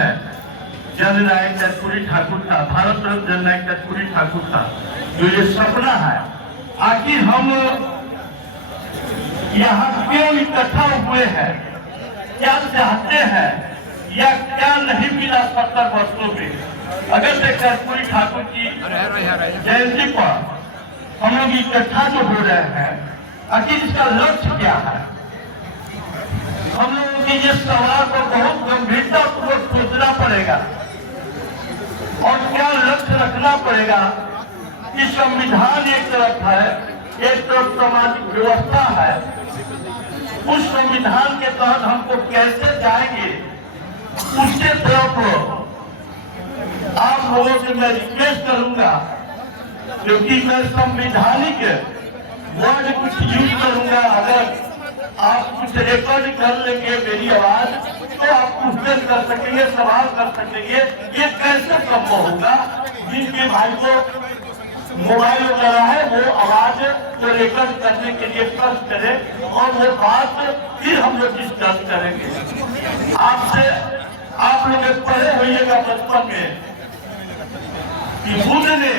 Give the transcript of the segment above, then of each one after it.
है जननायक कर्पूरी ठाकुर का, भारत रत्न जननायक कर्पूरी ठाकुर का जो ये सपना है, आखिर हम यहाँ क्यों इकट्ठा हुए हैं, क्या चाहते हैं या क्या नहीं मिला 70 वर्षों में। अगर से कर्पूरी ठाकुर की जयंती पर हम लोग इकट्ठा जो हो रहे हैं, आखिर इसका लक्ष्य क्या है। हम लोगों की ये सवाल को बहुत गंभीरता पूर्वक सोचना पड़ेगा और क्या लक्ष्य रखना पड़ेगा कि संविधान एक तरफ है, एक तरफ सामाजिक व्यवस्था है, उस संविधान के तहत हमको कैसे जाएंगे उसके तरफ आप लोगों से मैं रिक्वेस्ट करूंगा, क्योंकि मैं संवैधानिक वर्ड कुछ यूज करूंगा। अगर आप कुछ रिकॉर्ड कर लेंगे मेरी आवाज तो आप क्वेश्चन कर सकेंगे, सवाल कर सकेंगे। ये कैसे संभव होगा जिनके भाई को मोबाइल वगैरह है वो आवाज को रिकॉर्ड करने के लिए सर्च करे और वो बात फिर हम लोग डिस्कस करेंगे। आपसे आप लोग पढ़े होइएगा बचपन में कि बुद्ध ने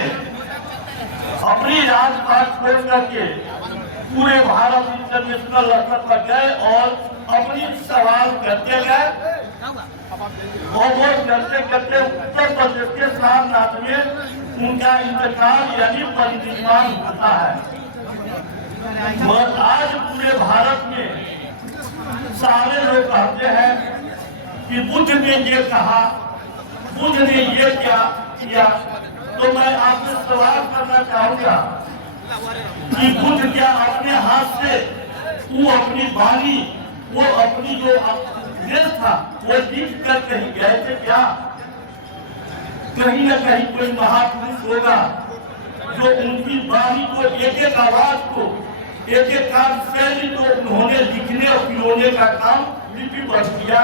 अपनी राजपाट छोड़ करके पूरे भारत इंटरनेशनल स्तर पर गए और अपनी सवाल करते गए और वो करते करते उत्तर प्रदेश के सारनाथ में उनका इंतकाल यानी परिनिर्वाण होता है। मगर आज पूरे भारत में सारे लोग कहते हैं कि बुद्ध ने ये कहा, बुद्ध ने ये क्या किया। तो मैं आपसे सवाल करना चाहूंगा कि बुद्ध क्या अपने हाथ से वो अपनी वाणी, वो अपनी जो उपदेश था वो लिख कर कहीं गए थे क्या। कहीं न कहीं कोई महापुरुष होगा जो उनकी वाणी को, एक एक आवाज को, एक एक शैली को उन्होंने लिखने और पिरोने का काम लिपिबद्ध किया।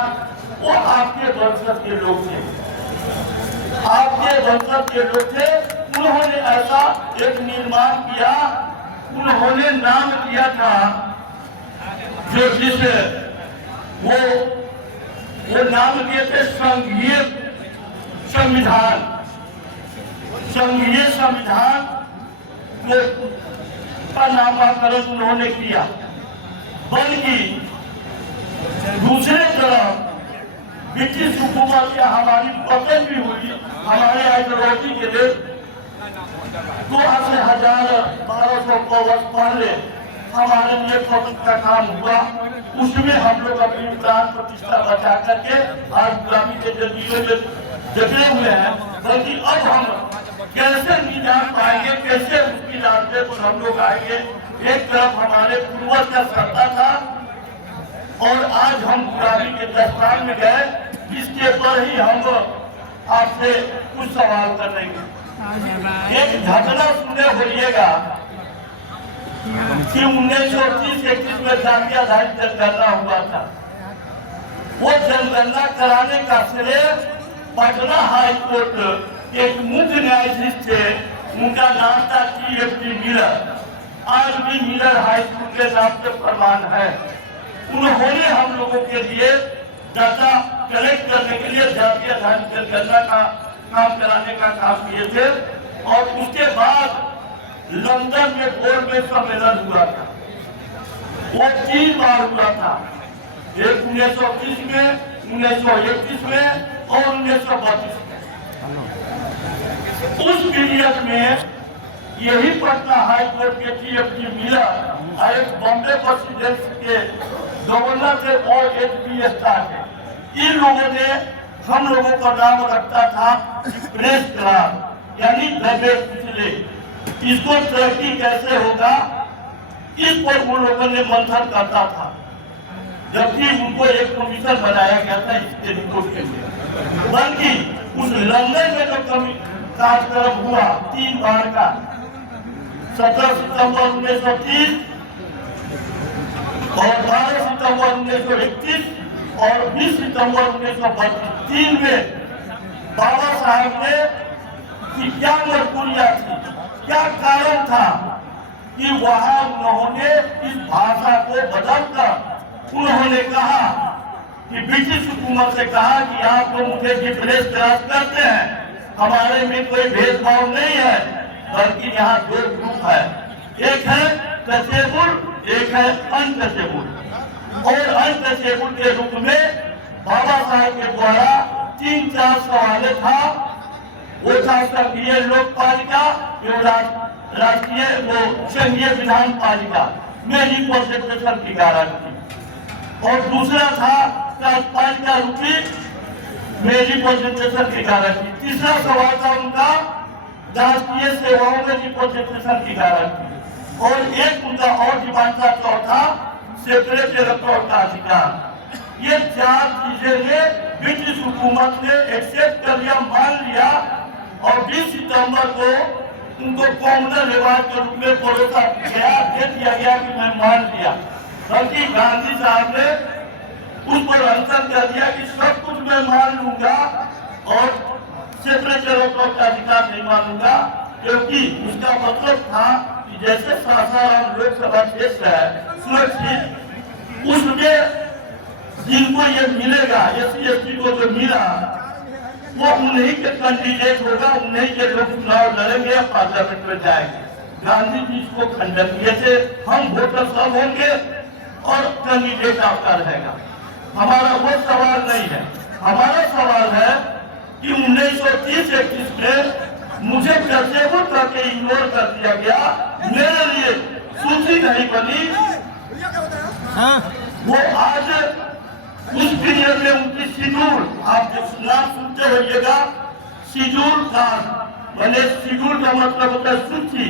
वो आपके वंशज के लोग थे, आपके वंशज के लोग थे। उन्होंने ऐसा एक निर्माण किया, उन्होंने नाम दिया था जो जिसे वो नाम दिए थे संघीय संविधान। संघीय संविधान का नामकरण उन्होंने किया। बल्कि दूसरे तरफ ब्रिटिश हुकूमत या हमारी पतन भी हुई हमारे आइडियोलॉजी के लिए। 1200 वर्ष पहले हमारे लिए पतन का काम हुआ, उसमें हम लोग अपनी प्राण प्रतिष्ठा बचा करके आज गुलामी के जजीरे में जकड़े हुए हैं। बल्कि अब हम कैसे निजात पाएंगे, कैसे उसकी रास्ते पर हम लोग आएंगे। एक तरफ हमारे पूर्वज का सत्ता था और आज हम गुलामी के दस्तान में गए, इसके पर ही हम आपसे कुछ सवाल कर रहे हैं। एक घटना सुने होइएगा कि 1930-31 में जातीय आधारित जनगणना हुआ था। वो जनगणना कराने का श्रेय पटना हाई कोर्ट एक मुख्य न्यायाधीश थे, उनका नाम था टी.एफ.डी. मिलर। आज भी मिलर हाई स्कूल के नाम से प्रमाण है। उन्होंने हम लोगों के लिए डाटा कलेक्ट करने के लिए जातीय आधारित जनगणना का काम कराने का काम किए थे। और उसके बाद लंदन में गोल्ड में सम्मेलन हुआ था, वो 3 बार हुआ था, एक 1930 में, 1931 में और 1932 में। उस पीरियड में यही पटना हाई कोर्ट के टी.एफ.डी. मिलर और एक बॉम्बे प्रेसिडेंसी के गवर्नर थे और एच.बी. स्टार थे। इन लोगों ने हम लोगों का नाम रखता था प्रेस क्लब यानी पिछले, इसको तरक्की कैसे होगा इस पर वो लोगों ने मंथन करता था। जबकि उनको एक कमीशन बनाया गया था इसके रिपोर्ट के लिए। बल्कि उस लंदन में जो कार्यक्रम हुआ 3 बार का, 17 सितंबर 1930 और 12 सितंबर 1931 और 20 सितंबर 1932, 3 में बाबा साहब ने क्या मजबूरियां थी, क्या कारण था कि वहां उन्होंने इस भाषा को बदलकर उन्होंने कहा कि ब्रिटिश हुकूमत से कहा कि आप लोग मुझे डिप्रेस करते हैं, हमारे में कोई भेदभाव नहीं है, बल्कि यहाँ दो ग्रुप है, एक है टचेबल, एक है अनटचेबल। और अनटचेबल के रूप में बाबा साहब के द्वारा 3-4 सवाल था। वो था संघीय लोकपालिका, राष्ट्रीय वो संघीय विधान पालिका में रिप्रेजेंटेशन की गारंटी, और दूसरा था कार्यपालिका रूपी में रिप्रेजेंटेशन की गारंटी। तीसरा सवाल था उनका राष्ट्रीय सेवाओं में रिप्रेजेंटेशन की गारंटी, और एक उनका और डिमांड था चौथा सेपरेट इलेक्टोरल का अधिकार। ये 4 चीजें ने ब्रिटिश हुकूमत ने एक्सेप्ट कर लिया, मान लिया, और 20 सितंबर को उनको कॉमनर रिवाज के रूप में भरोसा दे दिया गया कि मैं मान लिया। बल्कि गांधी साहब ने उस पर अंतर कर दिया कि सब कुछ मैं मान लूंगा और सेपरेट इलेक्टोरल का अधिकार नहीं मानूंगा, क्योंकि उसका मतलब था कि जैसे सासाराम लोकसभा क्षेत्र है सुरक्षित, उसमें जिनको ये मिलेगा, SC/ST को जो मिला, वो उन्हीं के कैंडिडेट होगा, उन्हीं के लोग चुनाव लड़ेंगे या पार्लियामेंट में जाएंगे। गांधी जी इसको खंडन किए थे, हम वोटर सब होंगे और कैंडिडेट आपका रहेगा। हमारा वो सवाल नहीं है, हमारा सवाल है कि 1930-31 में मुझे टचेबल करके इग्नोर कर दिया गया, मेरे लिए सूची नहीं बनी। वो आज उस पीरियड में उनकी शेड्यूल, आप जब नाम सुनते होइएगा, शेड्यूल कास्ट, मैंने शेड्यूल का मतलब होता है सूची।